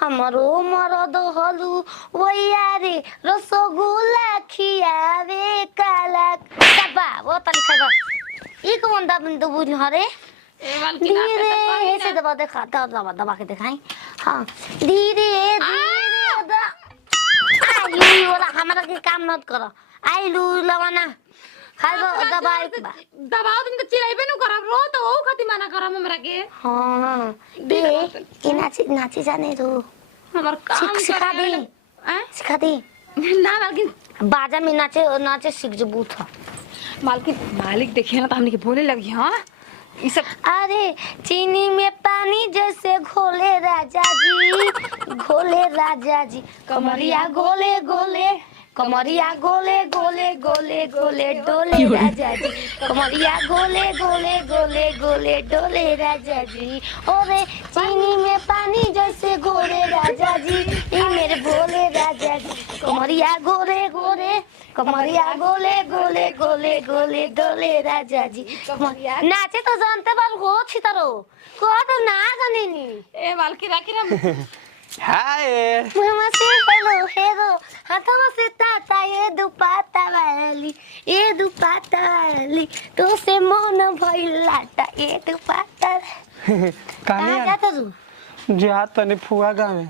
हमरो मरद हलू वैया रे रसगुल्ला खियावे काला सबा वो तली खाबा ई कौन दा बिंदु बुझ हरे धीरे ऐसे दबा देखा दबा दबा के दिखाई हां धीरे धीरे आयु वाला हमरा के काम मत करो आइलू लवाना खाइबो दबाई दबाओ तुम तो चिराइबे न करब रो तो ओ खती माना करम हमरा के हां दे ई नाची जाने रो हमर काम सिखा दे सिखा दे ना मालकिन बाजा में नाचे सीख जबू था मालिक देखिए ना तो हमने के बोले लगी हां ई सब अरे चीनी में पानी जैसे घोले राजा जी कमरिया गोले गोले कमरिया गोले गोले गोले गोले डोले राजा जी कमरिया गोले गोले गोले गोले डोले राजा जी ओरे चीनी में पानी जैसे गोले राजा जी ये मेरे बोले राजा जी कमरिया गोले गोले कमरिया गोले गोले गोले गोले डोले राजा जी कमरिया नाचे तो जानते बाल हो छितरो को तो ना जानेनी ए मालकी राखी ना हाय मामा से हेलो हाथों से ताता ये दुपट्टा वाली तो से मन भइलाटा ये दुपट्टा कहां जाता तू जा तने फुआ गावे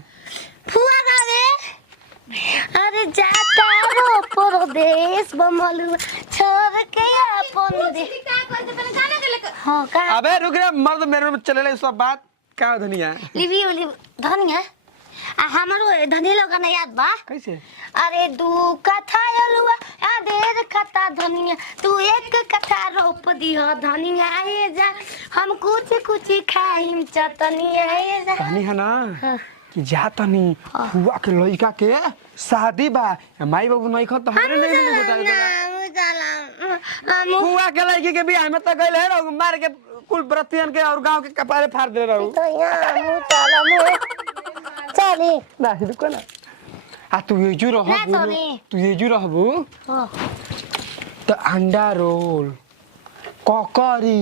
अरे जाता रो परदेश बमलु छोड़ के अपन दे का करते तने गाना के लेके हां का अबे रुक रे मर्द मेरे में चले सब बात का धनिया लिवी धनिया हमारो धनी लोग ना याद बा कैसे अरे दू कथा अलुआ आधेर कथा धनिया तू एक कथा रोप दियो धनिया आए जा हम कुछ खाइम चटनिया आए जा कहानी है ना कि जा तनी फुआ के लइका के शादी बा माई बाबू नहीं खत हमरे नहीं बता दे फुआ के लइकी के बियाह में त गइल है रो मार के कुल व्रतियन के और गांव के कपारे फाड़ दे रहू तो यहां मुँह चली ना रुको ना आ तू ये जू रहबू हां तो अंडा रोल ककरी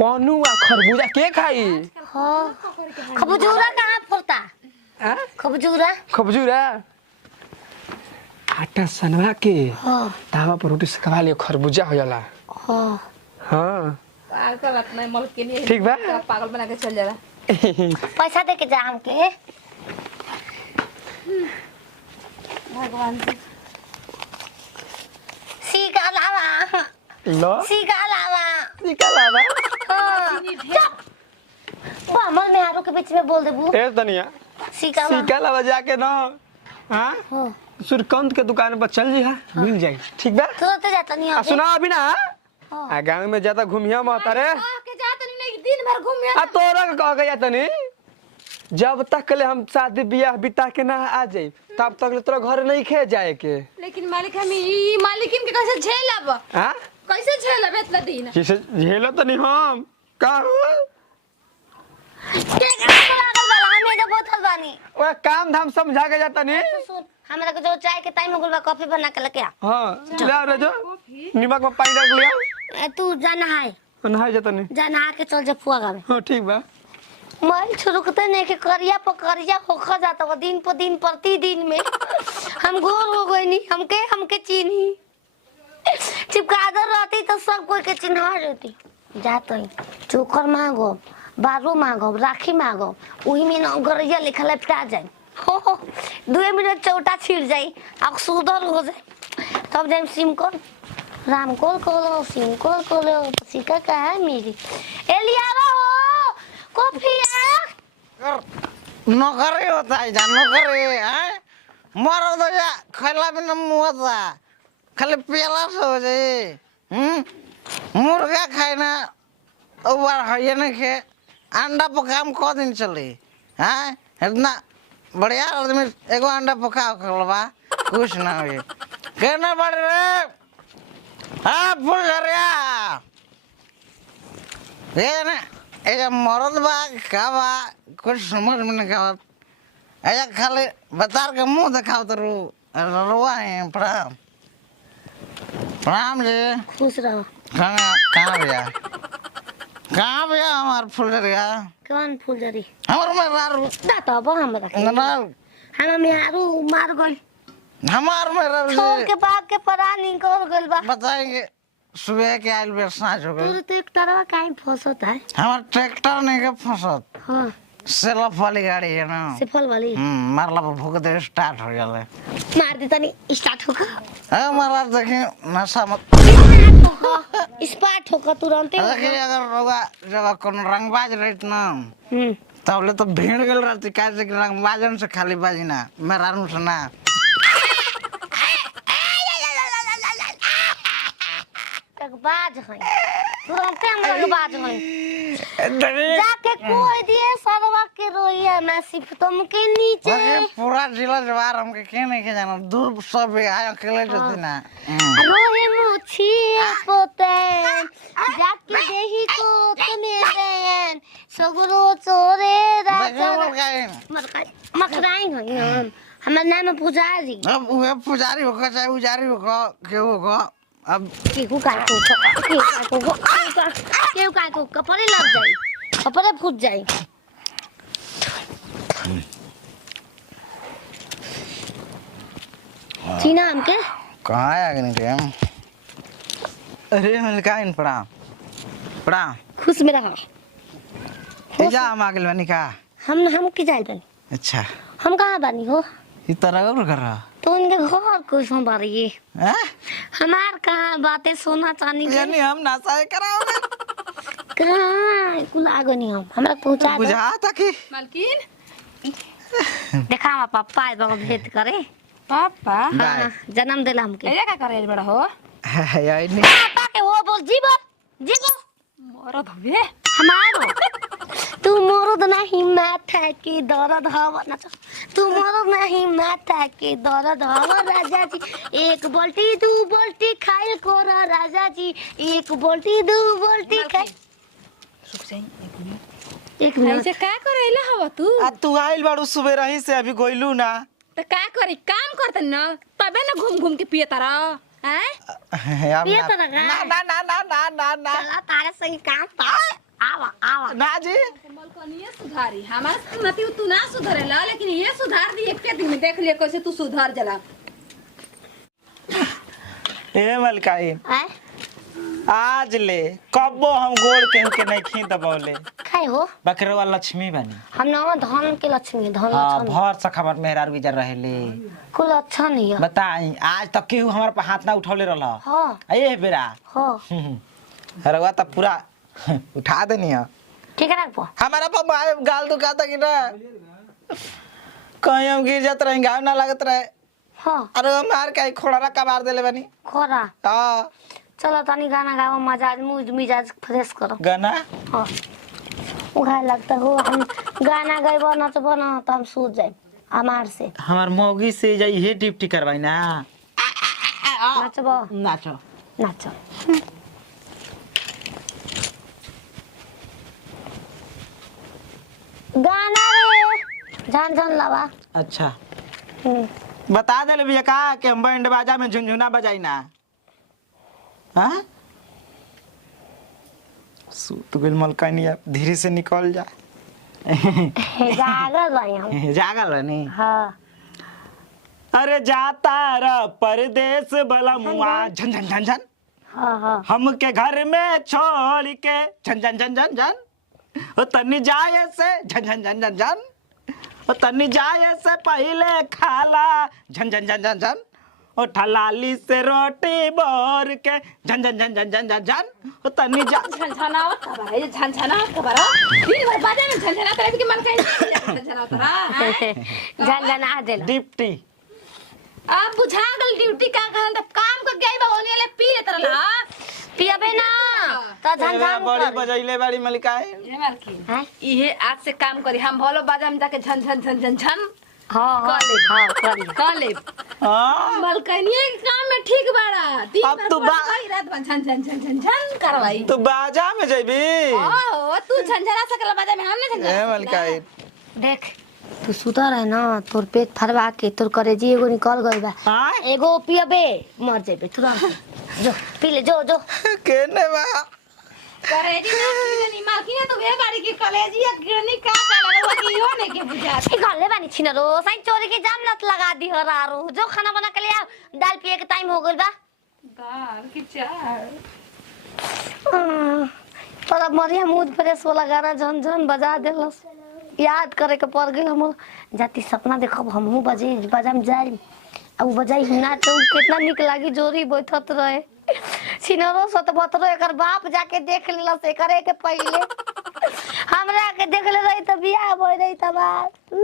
पनुआ खरबूजा के खाई हां खबजूरा कहां फरता हां खबजूरा आटा सनवा के हां तावा पर रोटी सेकवा ले खरबूजा हो जाला हां पागल का बात नहीं मालकिन नहीं ठीक बा पागल बना के चल जाला पैसा दे के जा हमके भगवान जी सीका लावा लो सीका लावा निकला हां बामल में आरो के बीच में बोल देबू ए दनिया सीका लवा जाके ना हां हां सूर्यकांत के दुकान पर चल जी हां मिल जाई ठीक बा तुरंत जाता नहीं आ सुना अभी ना हां आ गांव में ज्यादा घूमिया मत रे के जात नहीं दिन भर घूमिया आ तोरा के कह गया तनी जब तक ले हम शादी ब्याह बिता के ना आ जाई तब तक ले तोरा घर नहीं खे जाए के लेकिन मालिक हम ई मालिकिन के कैसे झेलब हां कैसे झेलब इतना दिन किसे झेलो तनी हम का के लागल बा हमें जब बोतल बानी ओए काम धाम समझा के जाता नहीं सुन हमरा के जो चाय के टाइम हो गल बा कॉफी बना के लेके आ हां ले आ रे जो निमक में पानी डाल लिया तू जाना है नहाए जाता नहीं जाना के चल जा फुआ गावे हां ठीक बा मैं छुरुकते नहीं के करिया पकरिया होखा जाता वो दिन पर दिन प्रतिदिन में हम गोर हो गए नहीं हमके चीनी चिपकादर रहती तो सब कोई के चिन्हा रहती जात ही चोकर मांगो बारू मांगो राखी मांगो वही में ना गरिया लिखा लपटा जाए हो 2 मिनट चौटा छिड़ जाए अब सुधर हो जाए तब जाए सिमकोल रामकोल कोलो सिमकोल कोलो सिका का है मेरी एलियावा हो कॉफिया नौकरी होता है जान नौकरी है मरो तो या खैला बिना मुआता खाली पेला से हो जाए मुर्गा खाना बार है ना के अंडा पकाम को दिन चली हाँ इतना बढ़िया आदमी एगो अंडा पकाओ खलबा कुछ ना हो कहना पड़े रे हाँ फुल करिया ये ना ऐसा मरद बा का बा कुछ समझ में नहीं आवत ऐसा खाली बतार के मुंह दिखाओ तो रुआ है प्रणाम प्रणाम जी खुश रहो कहाँ भैया कहाँ भैया हमार फुलझरिया कौन फुलझरी हमार मेहरारू दा त अब हमरा ना हमरा मेहरू मार गइल हमार मेहरारू छोड़ जी के बाप के परा निकल गइल बा बताएंगे सुबह के आयल बेर साँझ हो तोर गई तो एक तरह काहे फसत है हमार ट्रैक्टर नहीं के फंसत हां सेलफ वाली गाड़ी है ना सिफल वाली मारला पर भूख दे स्टार्ट हो जाला मार दे तनी स्टार्ट होगा है मारा देखिए नशा मत स्पार्ट होगा तुरंत देखिए अगर रोगा जगह कौन रंगबाज रहत ना तबले तो भीड़ गेल रहती काहे कि रंगबाजन से खाली बाजी ना मेहरारू से ना बाज है तुरंत हमरा बाज है जाके कोई दिए सरवा के रोइया मैं सिर्फ तुमके नीचे देखिए पूरा जिला जवार हमके के नहीं के जाना दूर सब आए अकेले जती ना रोहे मुछी पोते जाके देही को तुम्हें देन सगरो चोरे देखिए राजा बोल गए मखराई हम हमर नाम पुजारी अब वो पुजारी होगा चाहे उजारी होगा क्यों होगा अब केहू काय को कपड़े लग जाई कपड़े फूट जाई चीना हमके कहाँ है आगे निकले हम अरे मलिका इन पड़ा पड़ा खुश में रहो ये जा हम आगे बनी का हम की जाए बनी अच्छा हम कहाँ बनी हो ये तरह कर रहा तो उनके घर को संभालिए हैं हमार कहाँ बातें सोना चांदी के यानी हम नासा कराओगे कहाँ कुल आगो नहीं हम हमरा पहुंचा दो बुझा था कि मालकिन देखा हमारा पापा है बाबा भेंट करे पापा हाँ, जन्म दिला हमके ये का करे बड़ा हो यार नहीं पापा के वो बोल जीवो जीवो मोरो धबे हमारो तू मरद नहीं माथा के दर्द हवा ना तू मरद नहीं माथा के दर्द हवा राजा जी एक बाल्टी दू बाल्टी खाइल करो राजा जी एक बाल्टी दू बाल्टी खाई सुख से एक मिनट ऐसे का करेला हवा तू आ तू आइल बाड़ू सुबह रही से अभी गइलू ना तो का करी काम करते न तबे न घूम घूम के पिए तारा हैं अब ये तो लगा ना ना ना ना ना ना ना चला तारे सही काम आवा आवा ना जी मलकनिए सुधारी हमार नती तू ना सुधरेला लेकिन ये सुधार दी एक दिन में देख लिया कैसे तू सुधार जला ए मलकाई आए आज ले कब्बो हम गोड़ के नहीं खी दबौले खाए हो बकरवा लक्ष्मी बनी हम ना धन के लक्ष्मी धन हाँ लक्ष्मी भर से खबर मेहरार गुजर रहेले कुल अच्छा नहीं है बताई आज तक केहू हमारे पर हाथ ना उठौले रहला हाँ ए बेरा हाँ रवा तो पूरा उठा देनी है ठीक है रखो हमारा पापा गाल दुखाता कि ना कहीं हम गिर जाते रहे गाँव ना लगत रहे हाँ अरे मार के खोड़ा कबार देले बनी खोरा हाँ चलो तनी गाना गाओ मजाज मुझ मिजाज फ्रेश करो गाना हाँ उघाय लगता हो हम गाना गाइबो नचबो ना तो हम सूझ जाए हमार से हमार मौगी से जाई हे डिप्टी करवाई ना नचबो नाचो नाचो गाना रे झन झन लवा अच्छा बता दे भैया का कि हम बैंड बाजा में झुनझुना बजाई ना हाँ सूत गुल मलकानिया धीरे से निकल जा जागल भाई हम जागल बनी हाँ अरे जाता र परदेश भला मुआ झन झन झन झन हाँ हाँ हमके घर में छोड़ के झन झन झन झन झन ओ तनी जाए से झन झन झन झन झन ओ तनी जाए से पहले खाला झन झन झन झन झन ओ ठलाली से रोटी बोर के झन झन झन झन झन झन झन ओ तनी जा झनझनावत खबर है झनझनावत खबर दिन भर बाजा में झनझनात रहे कि मन कहीं झनझनावत रहा झन झन आ देला डिप्टी अब बुझा गल ड्यूटी का कहन त काम कर गई बा ओने ले पी ले तरला पियबे ना तो झन झन बड़ी कर बजैले बाड़ी मलिकाए ये मालकी हैं इहे आज से काम करी हम भलो बाजा में जाके झन झन झन झन झन हाँ हाँ कर ले हाँ कर ले कर ले हां मलकनिए के काम में ठीक बाड़ा दिन अब भर तू कई रात बन झन झन झन झन झन करवाई तू बाजा में जइबी ओ तू झनझना सकला बाजा में हम नहीं ए झनझना मलिकाए देख तू सुता रहे ना तोर पेट फरवा के तोर करेजी एगो निकल गई बा हां एगो पियबे मर जेबे तुरंत जो पी ले जो जो केने बा करेजी ना किनी मालकिन तो वे बाड़ी की कलेजी या गिरनी का काला रे वकियो ने के बुझा ई गले बानी छिन रो साईं चोरी के जाम लत लगा दी हो रारो जो खाना बना के ले आओ दाल पिए के टाइम हो गइल बा दाल की चार पर अब मरिया मूड फ्रेश वाला गाना झन झन बजा देलस याद करे के पड़ गेल हमर जाति सपना देखब हमहू बजाम जाई अब बजाई ना तो कितना निक लागी जोरी बैठत रहे सिनरो सतबतरो एकर बाप जाके देख लेलस एकरे के पहिले हमरा के देख ले रही त बियाह होई रही त बात